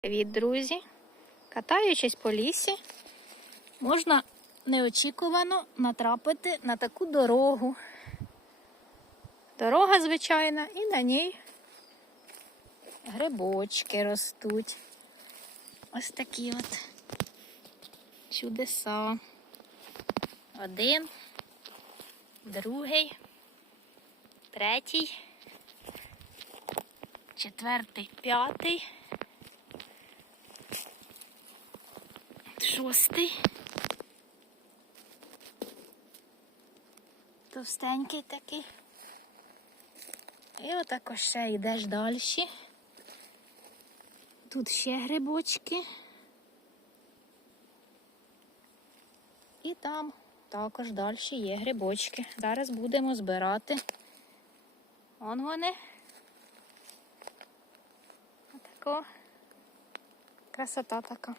Привіт, друзі! Катаючись по лісі, можна неочікувано натрапити на таку дорогу. Дорога звичайна, і на ній грибочки ростуть. Ось такі от чудеса. Один, другий, третій, четвертий, п'ятий. Шостий. Товстенький такий. І отако ще йдеш далі. Тут ще грибочки. І там також далі є грибочки. Зараз будемо збирати. Вон вони. Отако. Красота така.